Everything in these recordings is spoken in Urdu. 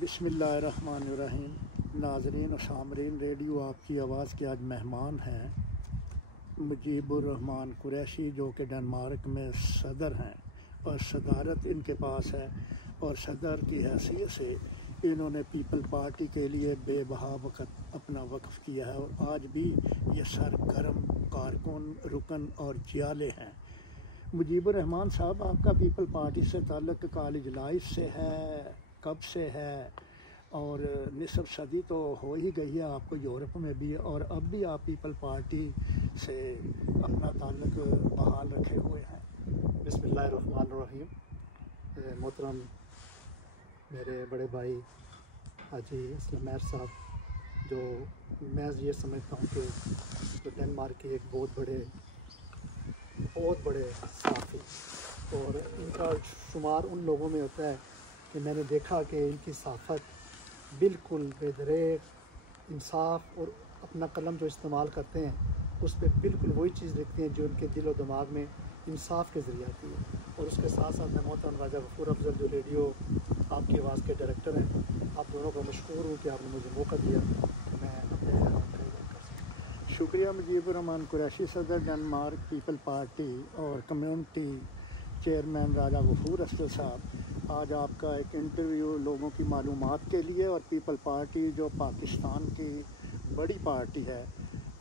بسم اللہ الرحمن الرحیم۔ ناظرین و سامعین، ریڈیو آپ کی آواز کے آج مہمان ہیں مجیب الرحمان قریشی، جو کہ ڈنمارک میں صدر ہیں اور صدارت ان کے پاس ہے، اور صدر کی حیثیت سے انہوں نے پیپل پارٹی کے لیے بے بہا وقت اپنا وقف کیا ہے، اور آج بھی یہ سرگرم کارکن، رکن اور جیالے ہیں۔ مجیب الرحمان صاحب، آپ کا پیپل پارٹی سے تعلق کالج لائف سے ہے، کب سے ہے؟ اور نصف صدی تو ہو ہی گئی ہے آپ کو یورپ میں بھی، اور اب بھی آپ پیپل پارٹی سے اپنا تعلق بحال رکھے ہوئے ہیں۔ بسم اللہ الرحمن الرحیم۔ محترم میرے بڑے بھائی حاجی اسلم مہر صاحب، جو میں یہ سمجھتا ہوں کہ جو ڈنمارک کے ایک بہت بڑے صحافی، اور ان کا شمار ان لوگوں میں ہوتا ہے کہ میں نے دیکھا کہ ان کی صحافت بالکل بے دریغ انصاف، اور اپنا قلم جو استعمال کرتے ہیں اس پہ بالکل وہی چیز لکھتے ہیں جو ان کے دل و دماغ میں انصاف کے ذریعے آتی ہے۔ اور اس کے ساتھ ساتھ میں محترم راجہ غفور افضل، جو ریڈیو آپ کی آواز کے ڈائریکٹر ہیں، آپ دونوں کا مشکور ہوں کہ آپ نے مجھے موقع دیا کہ میں اپنے کر سکوں۔ شکریہ مجیب الرحمان قریشی، صدر ڈنمارک پیپل پارٹی اور کمیونٹی چیئرمین راجہ غفور افضل صاحب۔ آج آپ کا ایک انٹرویو لوگوں کی معلومات کے لیے، اور پیپل پارٹی جو پاکستان کی بڑی پارٹی ہے،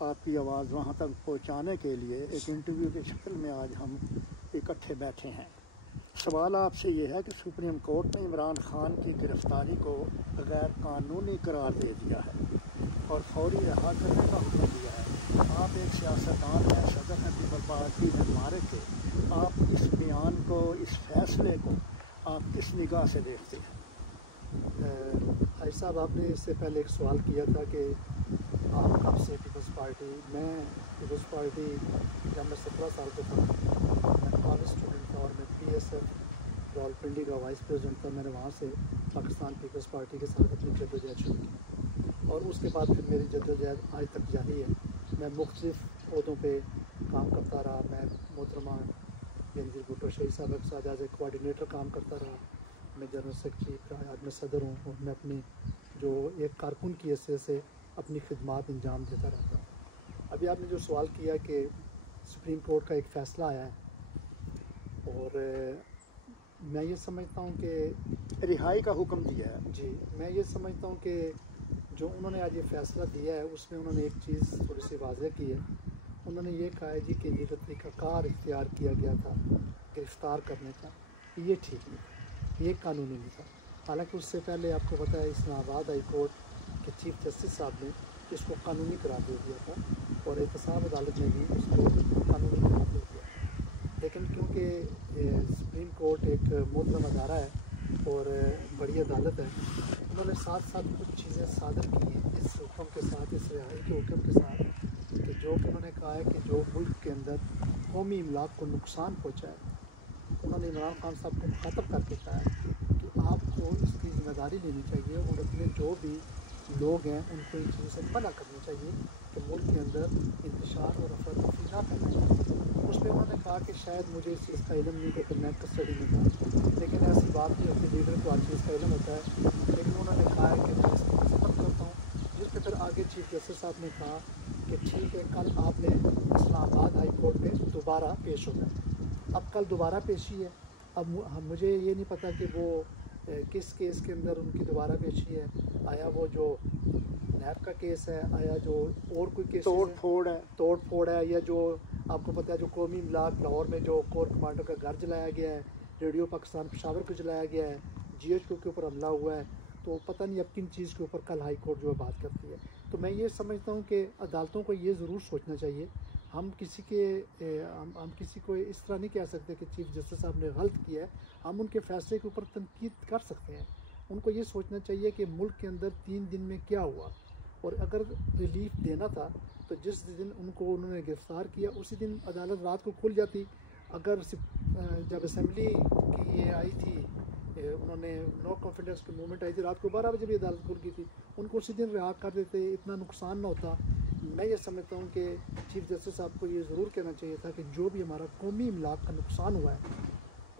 آپ کی آواز وہاں تک پہنچانے کے لیے ایک انٹرویو کی شکل میں آج ہم اکٹھے بیٹھے ہیں۔ سوال آپ سے یہ ہے کہ سپریم کورٹ نے عمران خان کی گرفتاری کو غیر قانونی قرار دے دیا ہے اور فوری رہا کرنے کا حکم دیا ہے۔ آپ ایک سیاستدان ہیں، صدر ہیں پیپل پارٹی ڈنمارک کے، آپ اس بیان کو، اس فیصلے کو آپ کس نگاہ سے دیکھتے ہیں؟ حاجی صاحب، آپ نے اس سے پہلے ایک سوال کیا تھا کہ آپ کب سے پیپلز پارٹی؟ میں پیپلز پارٹی جب میں 17 سال کا تھا، میں کالج اسٹوڈنٹ تھا، اور میں PSF راولپنڈی کا وائس پریزیڈنٹ تھا۔ میں نے وہاں سے پاکستان پیپلز پارٹی کے ساتھ اپنی جدوجہد شروع کی، اور اس کے بعد پھر میری جدوجہد آج تک جاری ہے۔ میں مختلف عہدوں پہ کام کرتا رہا۔ میں محترمہ بینظیر بھٹو شہید صاحبہ کے ساتھ ایز اے کوآرڈینیٹر کام کرتا رہا۔ میں جنرل سیکرٹری کا، آج میں صدر ہوں، اور میں اپنی جو ایک کارکن کی حیثیت سے اپنی خدمات انجام دیتا رہتا ہوں۔ ابھی آپ نے جو سوال کیا کہ سپریم کورٹ کا ایک فیصلہ آیا ہے، اور میں یہ سمجھتا ہوں کہ رہائی کا حکم دیا ہے۔ جی، میں یہ سمجھتا ہوں کہ جو انہوں نے آج یہ فیصلہ دیا ہے، اس میں انہوں نے ایک چیز تھوڑی سی واضح کی ہے۔ انہوں نے یہ کہا ہے جی کہ یہ جو طریقہ کار اختیار کیا گیا تھا گرفتار کرنے کا، یہ ٹھیک نہیں تھا، یہ قانونی نہیں تھا۔ حالانکہ اس سے پہلے آپ کو پتہ ہے اسلام آباد ہائی کورٹ کے چیف جسٹس صاحب نے اس کو قانونی قرار دے دیا تھا، اور احتساب عدالت نے بھی اس کو قانونی قرار دے دیا۔ لیکن کیونکہ سپریم کورٹ ایک محترم ادارہ ہے اور بڑی عدالت ہے، انہوں نے ساتھ ساتھ کچھ چیزیں صادر کی ہیں اس حکم کے ساتھ، اس رہائی کے حکم کے ساتھ، کہ جو کہ انہوں نے کہا ہے کہ جو ملک کے اندر قومی املاک کو نقصان پہنچا ہے، انہوں نے عمران خان صاحب کو مخاطب کر کے کہا ہے کہ آپ کو اس کی ذمہ داری لینی چاہیے، اور اپنے جو بھی لوگ ہیں ان کو ان چیزوں سے منع کرنا چاہیے کہ ملک کے اندر انتشار اور افراتفری نہ پھیلائیں۔ اس میں انہوں نے کہا کہ شاید مجھے اس چیز کا علم نہیں کہ میں کسٹڈی میں تھا، لیکن ایسی بات نہیں ہوتی، لیڈر کو ہر چیز کا علم ہوتا ہے۔ لیکن انہوں نے کہا ہے کہ میں اس کی خدمت کرتا ہوں، جس پہ پھر آگے چیف جسٹس صاحب نے کہا کہ ٹھیک ہے، کل آپ نے اسلام آباد ہائی کورٹ میں دوبارہ پیش ہونا ہے۔ اب کل دوبارہ پیشی ہے۔ اب مجھے یہ نہیں پتہ کہ وہ کس کیس کے اندر ان کی دوبارہ پیشی ہے۔ آیا وہ جو نیب کا کیس ہے، آیا جو اور کوئی کیس توڑ پھوڑ ہے، یا جو آپ کو پتہ ہے جو قومی املاک لاہور میں جو کور کمانڈر کا گھر جلایا گیا ہے، ریڈیو پاکستان پشاور کو جلایا گیا ہے، GHQ کے اوپر حملہ ہوا ہے، تو پتہ نہیں اب کن چیز کے اوپر کل ہائی کورٹ جو ہے بات کرتی ہے۔ تو میں یہ سمجھتا ہوں کہ عدالتوں کو یہ ضرور سوچنا چاہیے، ہم کسی کو اس طرح نہیں کہہ سکتے کہ چیف جسٹس صاحب نے غلط کیا ہے۔ ہم ان کے فیصلے کے اوپر تنقید کر سکتے ہیں۔ ان کو یہ سوچنا چاہیے کہ ملک کے اندر 3 دن میں کیا ہوا، اور اگر ریلیف دینا تھا تو جس دن انہوں نے گرفتار کیا اسی دن عدالت رات کو کھل جاتی۔ اگر جب اسمبلی کی یہ آئی تھی، انہوں نے نو کانفیڈنس کی موومنٹ آئی تھی، رات کو 12 بجے بھی عدالت کھل گئی تھی، ان کو اسی دن رہا کر دیتے، اتنا نقصان نہ ہوتا۔ میں یہ سمجھتا ہوں کہ چیف جسٹس صاحب کو یہ ضرور کہنا چاہیے تھا کہ جو بھی ہمارا قومی املاک کا نقصان ہوا ہے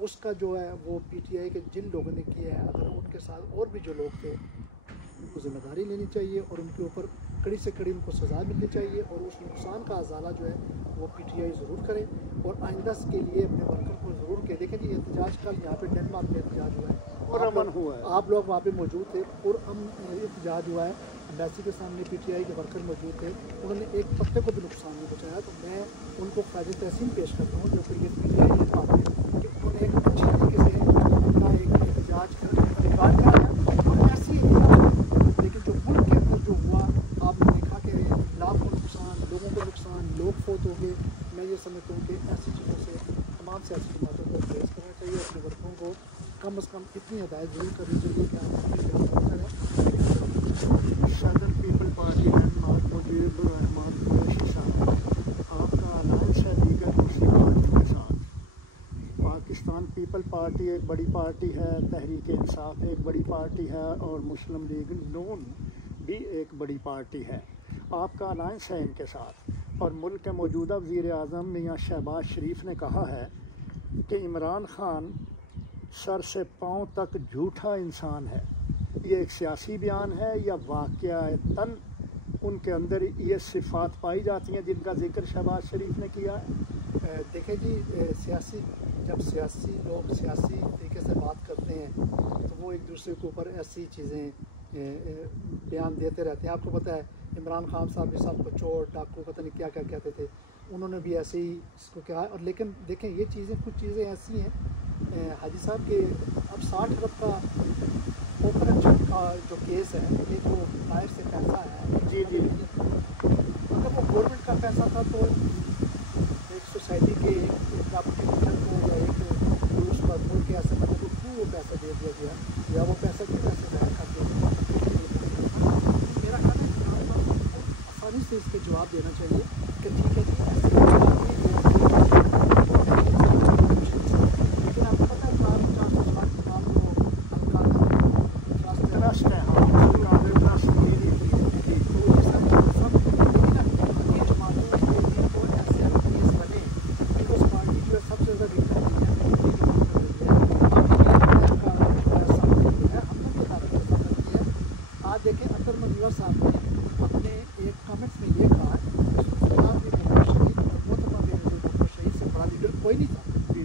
اس کا جو ہے وہ پی ٹی آئی کے جن لوگوں نے کیا ہے اگر ان کے ساتھ اور بھی جو لوگ تھے ان کو ذمہ داری لینی چاہیے اور ان کے اوپر کڑی سے کڑی ان کو سزا ملنی چاہیے اور اس نقصان کا ازالہ جو ہے وہ پی ٹی آئی ضرور کرے اور آئندہ کے لیے اپنے ورکر کو ضرور کہ دیکھیں جی احتجاج کل یہاں پہ ڈنمارک میں احتجاج ہوا ہے اور امن ہوا ہے, آپ لوگ وہاں پہ موجود تھے اور احتجاج ہوا ہے, امبیسی کے سامنے پی ٹی آئی کے ورکر موجود تھے, انہوں نے ایک پتے کو بھی نقصان نہیں پہنچایا. تو میں ان کو خراج تحسین پیش کرتا ہوں جو کہ یہ پی ٹی آئی کے بات ہے کہ انہوں نے ایک اچھی طریقے سے اپنا ایک احتجاج کرایا اور ایسی لیکن جو ملک کے اندر جو ہوا آپ نے دیکھا کہ لاکھوں نقصان, لوگوں کو نقصان, لوگ فوت ہو گئے. میں یہ سمجھتا ہوں کہ ایسی چیزوں سے تمام سیاسی جماعتوں کو فیس کرنا چاہیے, اپنے ورکروں کو کم از کم اتنی ہدایت ضرور کرنی چاہیے کہ آپ صدر پیپل پارٹی ڈنمارک مجیب الرحمان قریشی صاحب, آپ کا الائنس ہے دیگر دوسری پارٹی کے ساتھ. پاکستان پیپل پارٹی ایک بڑی پارٹی ہے, تحریک انصاف ایک بڑی پارٹی ہے اور مسلم لیگ نون بھی ایک بڑی پارٹی ہے. آپ کا الائنس ہے ان کے ساتھ اور ملک کے موجودہ وزیر اعظم میاں شہباز شریف نے کہا ہے کہ عمران خان سر سے پاؤں تک جھوٹا انسان ہے. یہ ایک سیاسی بیان ہے یا واقعتاً ان کے اندر یہ صفات پائی جاتی ہیں جن کا ذکر شہباز شریف نے کیا ہے؟ دیکھیں جی جب سیاسی لوگ سیاسی طریقے سے بات کرتے ہیں تو وہ ایک دوسرے کے اوپر ایسی چیزیں بیان دیتے رہتے ہیں. آپ کو پتہ ہے عمران خان صاحب بھی سب کو چور ڈاکو پتہ نہیں کیا کیا کہتے تھے, انہوں نے بھی ایسے ہی اس کو کیا ہے. اور لیکن دیکھیں یہ چیزیں کچھ چیزیں ایسی ہیں حاجی صاحب کہ اب 60 ارب کا اوپن چیک کا جو کیس ہے یہ جو باہر سے پیسہ ہے جی جی اگر وہ گورنمنٹ کا پیسہ تھا تو ایک سوسائٹی کے ایک پراپرٹی ہولڈر کو یا ایک روس مزدور کے ایسے بندے کو کیوں وہ پیسہ دے دیا گیا یا وہ پیسہ کیوں پیسے ضائع کر دیا. میرا خیال ہے کہ آپ کو آسانی سے اس کے جواب دینا چاہیے کہ ٹھیک ہے جی لیکن آپ کو پتہ ہے ٹرسٹ ہے, ٹرسٹ میری سب سے زیادہ آج دیکھیں اطہر منیور صاحب نے اپنے ایک کامنٹس میں یہ کہا شہید سے بڑا لیڈر کوئی نہیں تھا.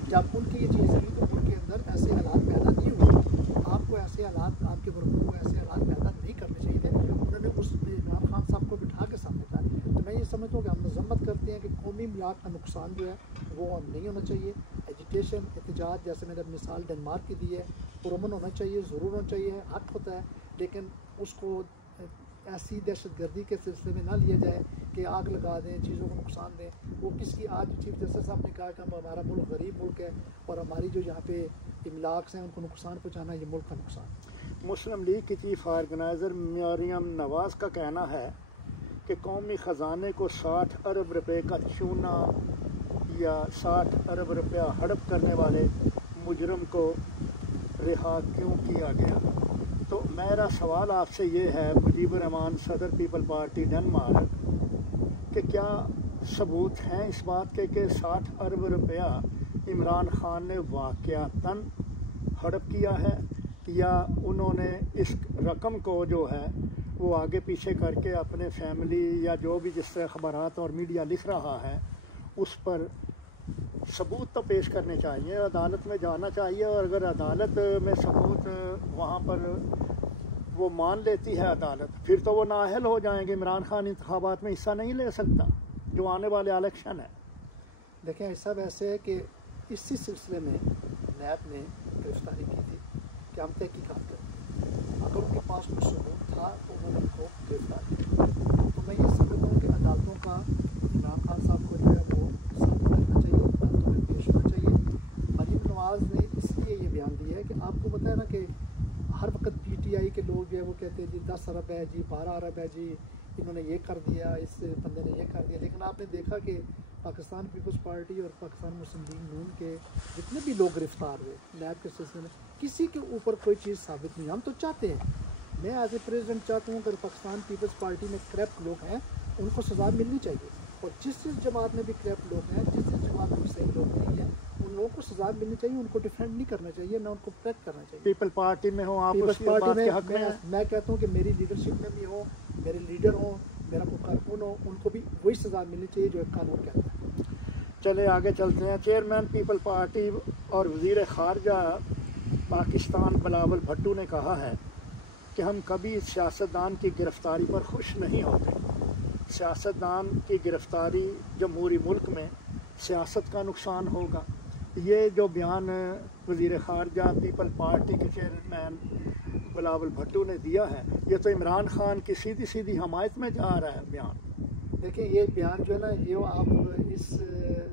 جب ان کی یہ چیز ہوئی تو ان کے اندر ایسے حالات پیدا نہیں ہوئے. آپ کو ایسے حالات, آپ کے ورکروں کو ایسے حالات پیدا نہیں کرنے چاہیے تھے. انہوں نے اس عمران خان صاحب کو بٹھا کے سامنے تھا. تو میں یہ سمجھتا ہوں کہ ہم مذمت کرتے ہیں کہ قومی املاک کا نقصان جو ہے وہ نہیں ہونا چاہیے. ایجیٹیشن احتجاج جیسے میں نے مثال ڈنمارک کی دی ہے پرامن ہونا چاہیے, ضرور ہونا چاہیے, حق ہوتا ہے, لیکن اس کو ایسی دہشت گردی کے سلسلے میں نہ لیا جائے کہ آگ لگا دیں, چیزوں کو نقصان دیں. وہ کس کی, آج چیف جسٹس صاحب نے کہا کہ ہمارا ملک غریب ملک ہے اور ہماری جو یہاں پہ املاک ہیں ان کو نقصان پہنچانا یہ ملک کا نقصان. مسلم لیگ کی چیف آرگنائزر مریم نواز کا کہنا ہے کہ قومی خزانے کو 60 ارب روپے کا چونا یا 60 ارب روپیہ ہڑپ کرنے والے مجرم کو رہا کیوں کیا گیا. تو میرا سوال آپ سے یہ ہے مجیب الرحمان صدر پیپل پارٹی ڈنمارک کہ کیا ثبوت ہیں اس بات کے کہ 60 ارب روپیہ عمران خان نے واقعتاً ہڑپ کیا ہے یا انہوں نے اس رقم کو جو ہے وہ آگے پیچھے کر کے اپنے فیملی یا جو بھی جس طرح خبرات اور میڈیا لکھ رہا ہے اس پر ثبوت تو پیش کرنے چاہیے, عدالت میں جانا چاہیے. اور اگر عدالت میں ثبوت وہاں پر وہ مان لیتی ہے عدالت, پھر تو وہ نااہل ہو جائیں گے. عمران خان انتخابات میں حصہ نہیں لے سکتا جو آنے والے الیکشن ہے. دیکھیں سب ایسے ہے کہ اسی سلسلے میں نیب نے گرفتاری کی تھی کہ ہم تحقیقات کریں, اگر ان کے پاس کوئی ثبوت تھا تو انہوں نے ان کو گرفتار کیا. تو میں یہ سمجھتا ہوں کہ عدالتوں کا عمران خان صاحب کو جو ہے وہ سامنے رکھنا چاہیے, عدالتوں میں پیش ہونا چاہیے. مریم نواز نے اس لیے یہ بیان دیا ہے کہ آپ کو پتہ ہے نا کہ ہر وقت پی ٹی آئی کے لوگ جو ہے وہ کہتے ہیں جی 10 ارب ہے, جی 12 ارب ہے, جی انہوں نے یہ کر دیا, اس بندے نے یہ کر دیا. لیکن آپ نے دیکھا کہ پاکستان پیپلز پارٹی اور پاکستان مسلم لیگ نون کے جتنے بھی لوگ گرفتار ہوئے نیب کے سلسلے میں کسی کے اوپر کوئی چیز ثابت نہیں. ہم تو چاہتے ہیں, میں ایز اے پریزیڈنٹ چاہتا ہوں کہ پاکستان پیپلز پارٹی میں کریپٹ لوگ ہیں ان کو سزا ملنی چاہیے, اور جس جماعت میں بھی کریپٹ لوگ ہیں, جس جماعت میں بھی صحیح لوگ نہیں ہیں ان لوگوں کو سزا ملنی چاہیے، ان کو ڈیفینڈ نہیں کرنا چاہیے، نہ ان کو پروٹیکٹ کرنا چاہیے۔ پیپل پارٹی میں ہو آپ، پیپلز اس پارٹی بات میں کے حق میں میں کہتا ہوں کہ میری لیڈرشپ میں بھی ہو، میرے لیڈر ہوں، میرا کوئی کارکن ہو، ان کو بھی وہی سزا ملنی چاہیے جو ایک قانون کہتا ہے۔ چلے آگے چلتے ہیں۔ چیئرمین پیپل پارٹی اور وزیر خارجہ پاکستان بلاول بھٹو نے کہا ہے کہ ہم کبھی سیاستدان کی گرفتاری پر خوش نہیں ہوتے۔ سیاستدان کی گرفتاری جمہوری ملک میں سیاست کا نقصان ہوگا۔ یہ جو بیان وزیر خارجہ پیپل پارٹی کے چیئرمین بلاول بھٹو نے دیا ہے، یہ تو عمران خان کی سیدھی سیدھی حمایت میں جا رہا ہے بیان۔ دیکھیں یہ بیان جو ہے نا، یہ آپ اس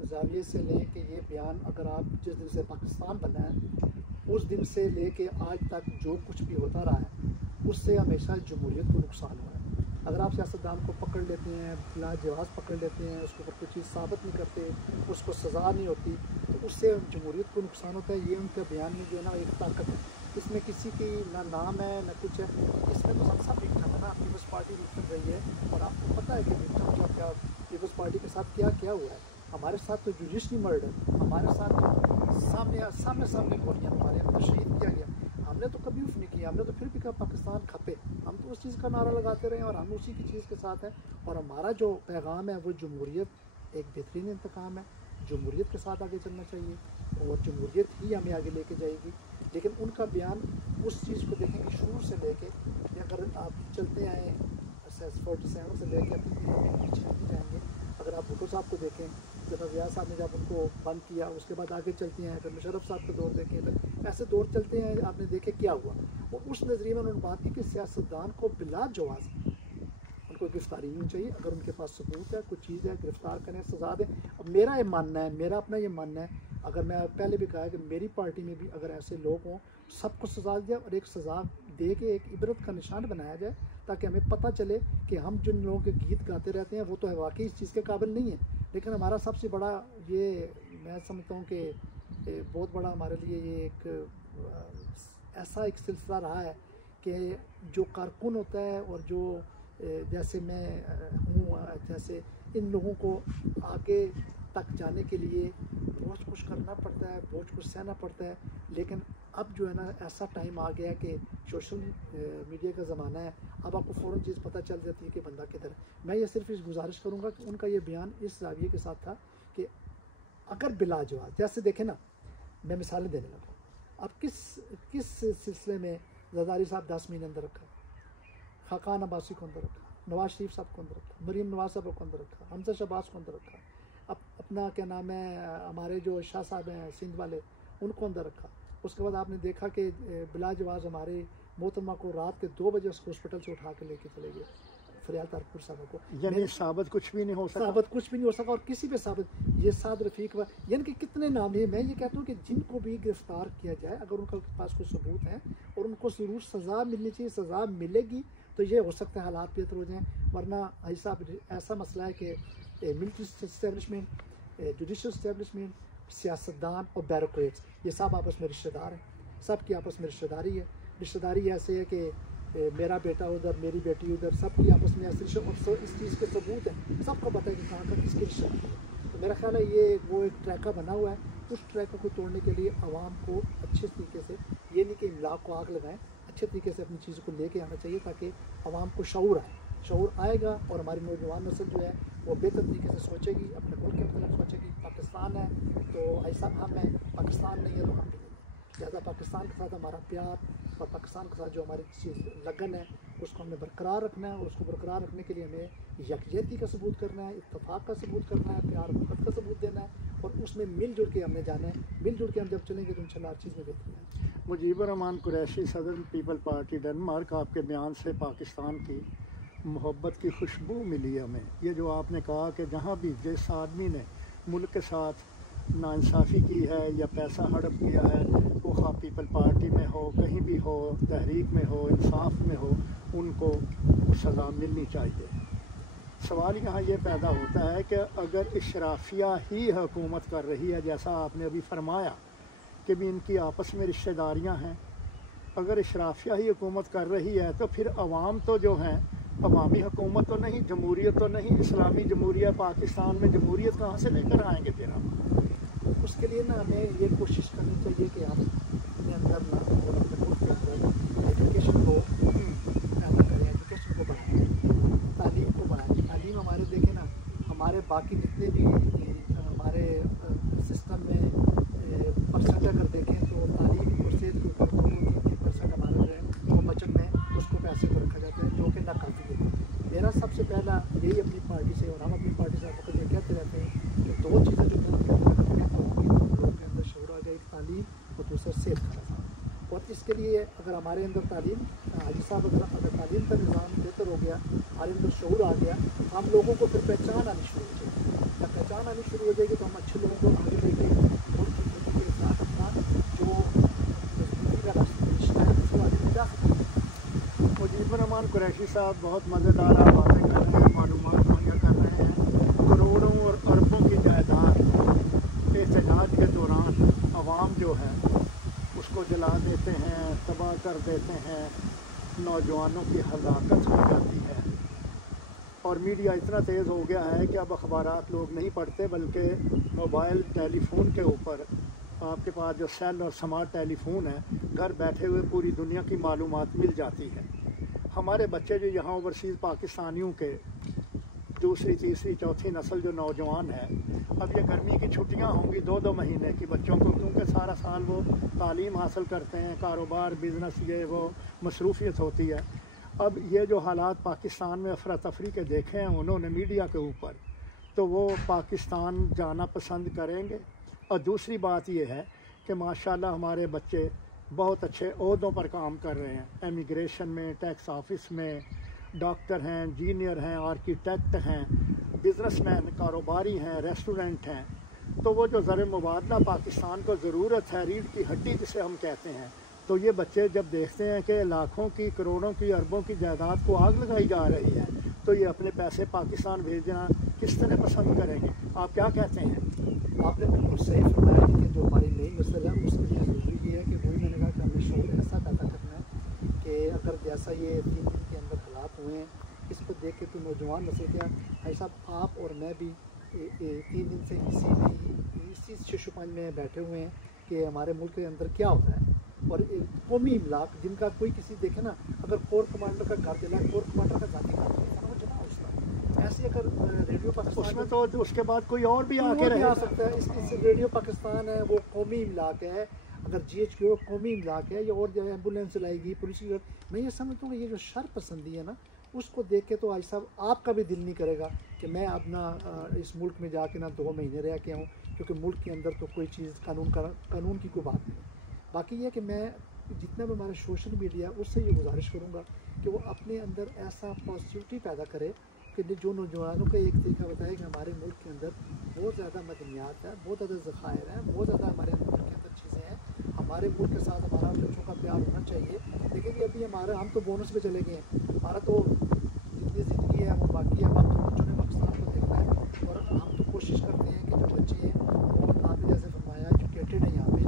زاویے سے لیں کہ یہ بیان اگر آپ جس دن سے پاکستان بنا ہے اس دن سے لے کے آج تک جو کچھ بھی ہوتا رہا ہے اس سے ہمیشہ جمہوریت کو نقصان ہوا ہے۔ اگر آپ سیاستدان کو پکڑ لیتے ہیں، بلا جواز پکڑ لیتے ہیں، اس کے اوپر کوئی چیز ثابت نہیں کرتے، اس کو سزا نہیں ہوتی، تو اس سے جمہوریت کو نقصان ہوتا ہے۔ یہ ان کے بیان میں جو ہے نا ایک طاقت ہے، اس میں کسی کی نہ نام ہے نہ کچھ ہے، اس میں تو سب وکٹم ہے نا۔ پیپلز پارٹی وکٹم رہی ہے، اور آپ کو پتہ ہے کہ وکٹم جو کیا پیپلز پارٹی کے ساتھ کیا کیا ہوا ہے۔ ہمارے ساتھ تو جوڈیشری مرڈر، ہمارے ساتھ تو سامنے گولیاں ہمارے یہاں تشہید کیا گیا، ہم نے تو کبھی اف نہیں کیا، ہم نے تو پھر بھی کہا پاکستان کھپے، ہم تو اس چیز کا نعرہ لگاتے رہے اور ہم اسی کی چیز کے ساتھ ہیں۔ اور ہمارا جو پیغام ہے وہ جمہوریت ایک بہترین انتقام ہے، جمہوریت کے ساتھ آگے چلنا چاہیے اور جمہوریت ہی ہمیں آگے لے کے جائے گی۔ لیکن ان کا بیان اس چیز کو دیکھیں کہ شروع سے لے کے اگر آپ چلتے آئے 47 سے لے کے ابھی پیچھے نہیں جائیں گے، اگر آپ بھٹو صاحب کو دیکھیں، جب ریاض صاحب نے جب ان کو بند کیا، اس کے بعد آگے چلتے ہیں، پھر مشرف صاحب کا دور دیکھیں، پھر ایسے دور چلتے ہیں، آپ نے دیکھے کیا ہوا۔ اور اس نظریے میں انہوں نے بات کی کہ سیاستدان کو بلا جواز ان کو گرفتاری نہیں چاہیے، اگر ان کے پاس ثبوت ہے، کوئی چیز ہے، گرفتار کریں، سزا دیں۔ اب میرا یہ ماننا ہے، میرا اپنا یہ ماننا ہے، اگر میں پہلے بھی کہا ہے کہ میری پارٹی میں بھی اگر ایسے لوگ ہوں، سب کو سزا دیا اور ایک سزا دے کے ایک عبرت کا نشان بنایا جائے، تاکہ ہمیں پتہ چلے کہ ہم جن لوگوں کے گیت گاتے رہتے ہیں وہ تو واقعی اس چیز کے قابل نہیں ہیں، لیکن ہمارا سب سے بڑا یہ میں سمجھتا ہوں کہ بہت بڑا ہمارے لیے یہ ایک ایسا ایک سلسلہ رہا ہے کہ جو کارکن ہوتا ہے اور جو جیسے میں ہوں، جیسے ان لوگوں کو آگے تک جانے کے لیے بہت کچھ کرنا پڑتا ہے، بہت کچھ سہنا پڑتا ہے، لیکن اب جو ہے نا ایسا ٹائم آ گیا کہ سوشل میڈیا کا زمانہ ہے، اب آپ کو فوراً چیز پتہ چل جاتی ہے کہ بندہ کدھر ہے۔ میں یہ صرف اس گزارش کروں گا کہ ان کا یہ بیان اس زاویے کے ساتھ تھا کہ اگر بلا جواز، جیسے دیکھیں نا، میں مثالیں دینے لگا، اب کس سلسلے میں زرداری صاحب 10 مہینے اندر رکھا، خاقان عباسی کو اندر رکھا، نواز شریف صاحب کو اندر رکھا، مریم نواز صاحب کو اندر رکھا، حمزہ شہباز کو اندر رکھا، اب اپنا کیا نام ہے ہمارے جو شاہ صاحب ہیں سندھ والے، ان کو اندر رکھا۔ اس کے بعد آپ نے دیکھا کہ بلا جواز ہمارے محترمہ کو رات کے 2 بجے اس کو ہاسپٹل سے اٹھا کے لے کے چلے گئے، فریال تارپور صاحب کو، یعنی ثابت کچھ بھی نہیں ہو سکا، ثابت کچھ بھی نہیں ہو سکا، اور کسی پہ ثابت یہ سعد رفیق یعنی کہ کتنے نام ہیں۔ میں یہ کہتا ہوں کہ جن کو بھی گرفتار کیا جائے، اگر ان کے پاس کوئی ثبوت ہے اور ان کو ضرور سزا ملنی چاہیے، سزا ملے گی تو یہ ہو سکتا ہے حالات بہتر ہو جائیں، ورنہ ایسا مسئلہ ہے کہ ملٹری اسٹیبلشمنٹ، جوڈیشل اسٹیبلشمنٹ، سیاستدان اور بیوروکریٹس یہ سب آپس میں رشتہ دار ہیں، سب کی آپس میں رشتہ داری ہے۔ رشتہ داری ایسے ہے کہ میرا بیٹا ادھر، میری بیٹی ادھر، سب کی آپس میں ایسے رشتہ، اور اس چیز کے ثبوت ہیں، سب کو پتہ ہے کہ کہاں کا کس کی رشتہ داری ہے۔ تو میرا خیال ہے یہ وہ ایک ٹریکہ بنا ہوا ہے، اس ٹریکہ کو توڑنے کے لیے عوام کو اچھے طریقے سے، یہ نہیں کہ املاک کو آگ لگائیں، اچھے طریقے سے اپنی چیزوں کو لے کے آنا چاہیے تاکہ عوام کو شعور آئے گا، اور ہماری نوجوان نسل جو ہے وہ بہتر طریقے سے سوچے گی، اپنے ملک کے مطلب سوچے گی۔ پاکستان ہے تو ایسا ہم ہے، پاکستان نہیں ہے تو ہم بھی نہیں ہیں، لہٰذا پاکستان کے ساتھ ہمارا پیار اور پاکستان کے ساتھ جو ہماری چیز لگن ہے اس کو ہم نے برقرار رکھنا ہے، اور اس کو برقرار رکھنے کے لیے ہمیں یکجہتی کا ثبوت کرنا ہے، اتفاق کا ثبوت کرنا ہے، پیار محبت کا ثبوت دینا ہے، اور اس میں مل جل کے ہم نے جانا ہے۔ مل جل کے ہم جب چلیں گے تو انشاءاللہ ہر چیز میں بہتری ہے۔ مجیب الرحمان قریشی، صدر پیپل پارٹی ڈنمارک، آپ کے بیان سے پاکستان کی محبت کی خوشبو ملی ہمیں۔ یہ جو آپ نے کہا کہ جہاں بھی جس آدمی نے ملک کے ساتھ ناانصافی کی ہے یا پیسہ ہڑپ کیا ہے، وہ خواہ پیپل پارٹی میں ہو، کہیں بھی ہو، تحریک میں ہو، انصاف میں ہو، ان کو سزا ملنی چاہیے۔ سوال یہاں یہ پیدا ہوتا ہے کہ اگر اشرافیہ ہی حکومت کر رہی ہے، جیسا آپ نے ابھی فرمایا کہ بھی ان کی آپس میں رشتہ داریاں ہیں، اگر اشرافیہ ہی حکومت کر رہی ہے تو پھر عوام تو جو ہیں، عوامی حکومت تو نہیں، جمہوریت تو نہیں، اسلامی جمہوریہ پاکستان میں جمہوریت کہاں سے لے کر آئیں گے پھر ہم؟ اس کے لیے نا ہمیں یہ کوشش کرنی چاہیے کہ ہم اپنے اندر نا اور اپنے ملک کے اندر ایجوکیشن کو پیدا کریں، ایجوکیشن کو بڑھائیں، تعلیم کو بڑھائیں. تعلیم ہمارے دیکھیں نا، ہمارے باقی جتنے بھی ہمارے سسٹم میں پرسنٹ اگر دیکھیں تو تعلیم اور صحت کے اوپر 2-3% ہمارا جو ہے وہ بچت میں اس کو پیسے کو رکھا جاتا ہے، جو کہ ناکافی ہے. میرا سب سے پہلا یہی اپنی پارٹی سے اور ہم اپنی پارٹی سے آپ کو یہ کہتے رہتے ہیں کہ 2 چیزیں جو لوگوں کے اندر شعور آ گیا، ایک تعلیم اور دوسرا صحت کا نظام. اور اس کے لیے اگر ہمارے اندر تعلیم، حاجی صاحب اگر تعلیم کا نظام بہتر ہو گیا، ہمارے اندر شعور آ گیا، ہم لوگوں کو پھر پہچان آنی شروع ہو جائے گی. جب پہچان آنی شروع ہو جائے گی تو ہم اچھے لوگوں کو آگے لے کے ملک کے ساتھ اپنا جو مضبوطی کا رشتہ ہے اس کو آگے لے جا سکتے ہیں. مجیب الرحمان قریشی صاحب بہت مزیدار باتیں کر رہے ہیں، معلومات مہیا کر رہے ہیں. کروڑوں اور اربوں کی جائیداد احتجاج کے دوران عوام جو ہے اس کو جلا دیتے ہیں، تباہ کر دیتے ہیں، نوجوانوں کی ہلاکت ہو جاتی ہے. اور میڈیا اتنا تیز ہو گیا ہے کہ اب اخبارات لوگ نہیں پڑھتے، بلکہ موبائل ٹیلی فون کے اوپر آپ کے پاس جو سیل اور سمارٹ ٹیلی فون ہے، گھر بیٹھے ہوئے پوری دنیا کی معلومات مل جاتی ہے. ہمارے بچے جو یہاں اوورسیز پاکستانیوں کے دوسری تیسری چوتھی نسل جو نوجوان ہے، اب یہ گرمی کی چھٹیاں ہوں گی 2 مہینے کی بچوں کو، کیونکہ سارا سال وہ تعلیم حاصل کرتے ہیں، کاروبار بزنس یہ وہ مصروفیت ہوتی ہے. اب یہ جو حالات پاکستان میں افراتفری کے دیکھے ہیں انہوں نے میڈیا کے اوپر، تو وہ پاکستان جانا پسند کریں گے. اور دوسری بات یہ ہے کہ ماشاءاللہ ہمارے بچے بہت اچھے عہدوں پر کام کر رہے ہیں، امیگریشن میں، ٹیکس آفس میں، ڈاکٹر ہیں، انجینئر ہیں، آرکیٹیکٹ ہیں، بزنس مین، کاروباری ہیں، ریسٹورنٹ ہیں. تو وہ جو زر مبادلہ پاکستان کو ضرورت ہے، ریڑھ کی ہڈی جسے ہم کہتے ہیں، تو یہ بچے جب دیکھتے ہیں کہ لاکھوں کی، کروڑوں کی، اربوں کی جائیداد کو آگ لگائی جا رہی ہے، تو یہ اپنے پیسے پاکستان بھیجنا کس طرح پسند کریں گے؟ آپ کیا کہتے ہیں؟ آپ نے بالکل صحیح فرمایا کہ جو ہماری نئی نسل ہے اس کے لیے ضروری یہ ہے کہ وہی میں نے کہا کہ ہمیں شعور ایسا پیدا کرنا ہے کہ اگر جیسا یہ 3 دن کے اندر حالات ہوئے ہیں اس کو دیکھ کے تو نوجوان نسل کیا بھائی صاحب آپ اور میں بھی 3 دن سے اسی ششپنج میں بیٹھے ہوئے ہیں کہ ہمارے ملک کے اندر کیا ہوتا ہے. اور قومی املاک جن کا کوئی کسی دیکھے نا، اگر کور کمانڈر کا گھر جلا، کور کمانڈر کا ذاتی گھر وہ جمع ہوتا ہے. ایسے اگر ریڈیو پاکستان اس میں تو اس کے بعد کوئی اور بھی آ سکتا ہے. اس ریڈیو پاکستان ہے وہ قومی املاک ہے. اگر GHQ قومی املاک ہے یا اور جو ایمبولینس چلائے گی، پولیس، میں یہ سمجھتا ہوں کہ یہ جو شر پسندی ہے نا اس کو دیکھ کے تو آج صاحب آپ کا بھی دل نہیں کرے گا کہ میں اپنا اس ملک میں جا کے نہ 2 مہینے رہ کے آؤں، کیونکہ ملک کے اندر تو کوئی چیز قانون کی کوئی بات نہیں. باقی یہ کہ میں جتنا بھی ہمارا سوشل میڈیا اس سے یہ گزارش کروں گا کہ وہ اپنے اندر ایسا پازیٹیوٹی پیدا کرے کہ جو نوجوانوں کا ایک طریقہ بتائے کہ ہمارے ملک کے اندر بہت زیادہ معدنیات ہے، بہت زیادہ ذخائر ہیں، بہت زیادہ ہمارے ملک کے اندر چیزیں ہیں. ہمارے ملک کے ساتھ ہمارا بچوں کا پیار ہونا چاہیے. لیکن ابھی ہم تو بونس پہ چلے گئے ہیں، ہمارا تو جتنی زندگی ہے وہ باقی ہے. ہم تو بچوں نے پاکستان کو دیکھنا ہے اور ہم تو کوشش کرتے ہیں کہ جو بچے ہیں وہ آپ نے جیسے فرمایا ایجوکیٹڈ ہیں. یہاں پہ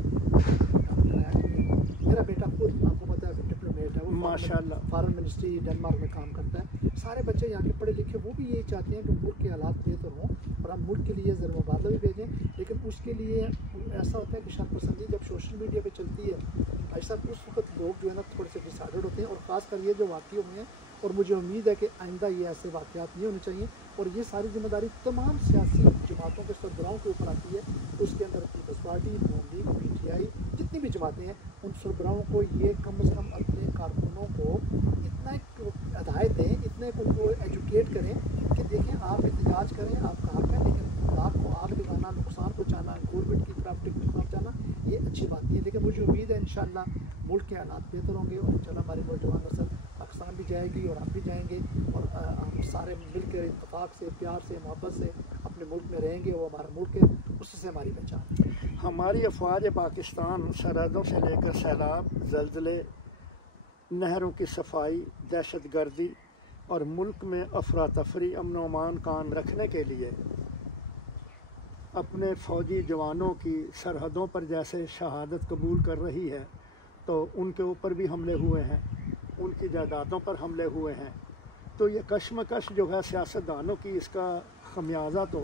میرا بیٹا خود آپ کو پتا ہے ڈپلومیٹ ہے، وہ ماشاءاللہ فارن منسٹری ڈنمارک میں کام کرتا ہے. سارے بچے یہاں کے پڑھے لکھے، وہ بھی یہی چاہتے ہیں کہ ملک کے حالات بہتر ہوں اور ہم ملک کے لیے زر مبادلہ بھی بھیجیں. لیکن اس کے لیے ایسا ہوتا ہے کہ شر پسندی جب سوشل میڈیا پہ چلتی ہے بھائی صاحب اس وقت لوگ جو ہے نا تھوڑے سے ڈسائڈڈ ہوتے ہیں. اور خاص کر یہ جو واقع ہوئے ہیں، اور مجھے امید ہے کہ آئندہ یہ ایسے واقعات نہیں ہونے چاہیے. اور یہ ساری ذمہ داری تمام سیاسی جماعتوں کے سربراہوں کے اوپر آتی ہے. اس کے اندر پیپلز پارٹی، نون لیگ، PTI، جتنی بھی جماعتیں ہیں ان سربراہوں کو یہ کم از کم اپنے کارکنوں کو اتنا ہدایت دیں، اتنے ان کو ایجوکیٹ کریں کہ دیکھیں آپ احتجاج کریں، آپ کا حق ہے، لیکن آپ کو آگ لگانا، نقصان پہنچانا، گورنمنٹ کی طرف ٹکٹ پہنچانا یہ اچھی بات نہیں ہے. لیکن مجھے امید ہے انشاءاللہ ملک کے حالات بہتر ہوں گے اور انشاءاللہ ہماری نوجوان نسل پاکستان بھی جائے گی اور ہم بھی جائیں گے اور ہم سارے مل کر اتفاق سے، پیار سے، محبت سے اپنے ملک میں رہیں گے. اور ہمارا ملک ہے، اس سے ہماری پہچان. ہماری افواج پاکستان سرحدوں سے لے کر سیلاب، زلزلے، نہروں کی صفائی، دہشت گردی اور ملک میں افراتفری، امن و امان قائم رکھنے کے لیے اپنے فوجی جوانوں کی سرحدوں پر جیسے شہادت قبول کر رہی ہے، تو ان کے اوپر بھی حملے ہوئے ہیں، ان کی جائیدادوں پر حملے ہوئے ہیں. تو یہ کشمکش جو ہے سیاستدانوں کی، اس کا خمیازہ تو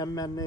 MNA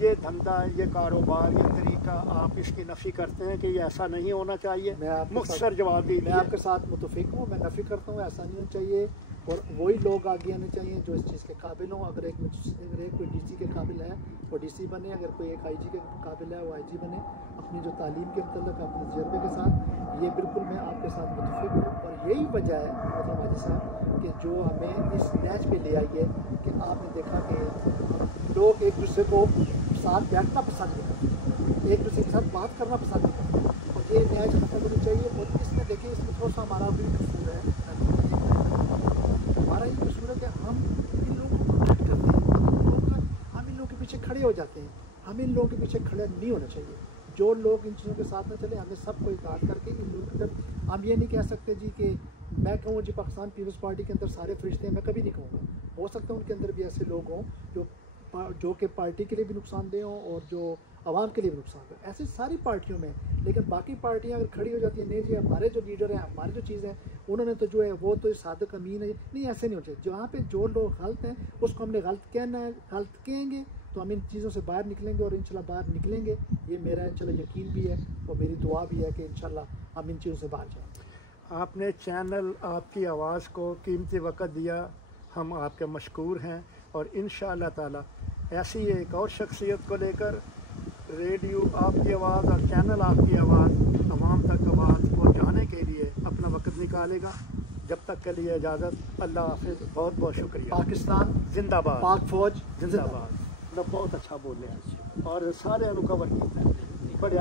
یہ دھندا، یہ کاروبار، یہ طریقہ آپ اس کی نفی کرتے ہیں کہ یہ ایسا نہیں ہونا چاہیے؟ مختصر جواب دیجیے۔ میں آپ کے ساتھ متفق ہوں، میں نفی کرتا ہوں ایسا نہیں ہونا چاہیے، اور وہی لوگ آگے آنے چاہیے جو اس چیز کے قابل ہوں۔ اگر ایک کوئی ڈی سی کے قابل ہے وہ ڈی سی بنے، اگر کوئی ایک آئی جی کے قابل ہے وہ آئی جی بنے، اپنی جو تعلیم کے متعلق اپنے تجربے کے ساتھ۔ یہ بالکل میں آپ کے ساتھ متفق ہوں، اور یہی وجہ ہے محترم حاجی صاحب کہ جو ہمیں اس نیچ پہ لے آئی ہے کہ آپ نے دیکھا کہ لوگ ایک دوسرے کو ساتھ بیٹھنا پسند نہیں کرتے، ایک دوسرے کے ساتھ بات کرنا پسند نہیں کرتے، اور یہ نیچ ختم ہونی چاہیے۔ اور اس میں دیکھیے اس میں تھوڑا سا ہمارا بھی قصور ہے، ہمارا یہ قصور ہے کہ ہم ان لوگوں کو کٹ کرتے ہیں، ہم ان لوگوں کے پیچھے کھڑے ہو جاتے ہیں۔ ہم ان لوگوں کے پیچھے کھڑے نہیں ہونا چاہیے۔ جو لوگ ان چیزوں کے ساتھ نہ چلے، ہمیں سب کو اطاعت کر کے ان لوگوں کی طرف۔ ہم یہ نہیں کہہ سکتے جی کہ میں کہوں جی پاکستان پیپلز پارٹی کے اندر سارے فرشتے ہیں، میں کبھی نہیں کہوں گا۔ ہو سکتا ہے ان کے اندر بھی ایسے لوگ ہوں جو کہ پارٹی کے لیے بھی نقصان دہ ہوں اور جو عوام کے لیے بھی نقصان دہ، ایسے ساری پارٹیوں میں۔ لیکن باقی پارٹیاں اگر کھڑی ہو جاتی ہیں، نہیں جی ہمارے جو لیڈر ہیں، ہمارے جو چیزیں ہیں، انہوں نے تو جو ہے وہ تو صادق امین ہے، نہیں ایسے نہیں ہونا چاہیے۔ جہاں پہ جو لوگ غلط ہیں اس کو ہم نے غلط کہنا ہے، غلط کہیں گے تو ہم ان چیزوں سے باہر نکلیں گے، اور انشاءاللہ باہر نکلیں گے۔ یہ میرا انشاءاللہ یقین بھی ہے اور میری دعا بھی ہے کہ انشاءاللہ ہم ان چیزوں سے باہر جائیں گے۔ آپ نے چینل آپ کی آواز کو قیمتی وقت دیا، ہم آپ کے مشکور ہیں، اور انشاءاللہ تعالی ایسی ایک اور شخصیت کو لے کر ریڈیو آپ کی آواز اور چینل آپ کی آواز عوام تک آواز پہنچانے کے لیے اپنا وقت نکالے گا۔ جب تک کے لیے اجازت، اللہ حافظ، بہت بہت شکریہ۔ پاکستان زندہ باد، پاک فوج زندہ باد۔ بہت اچھا بولے ہیں اور سارے کور کیتا ہے، بڑے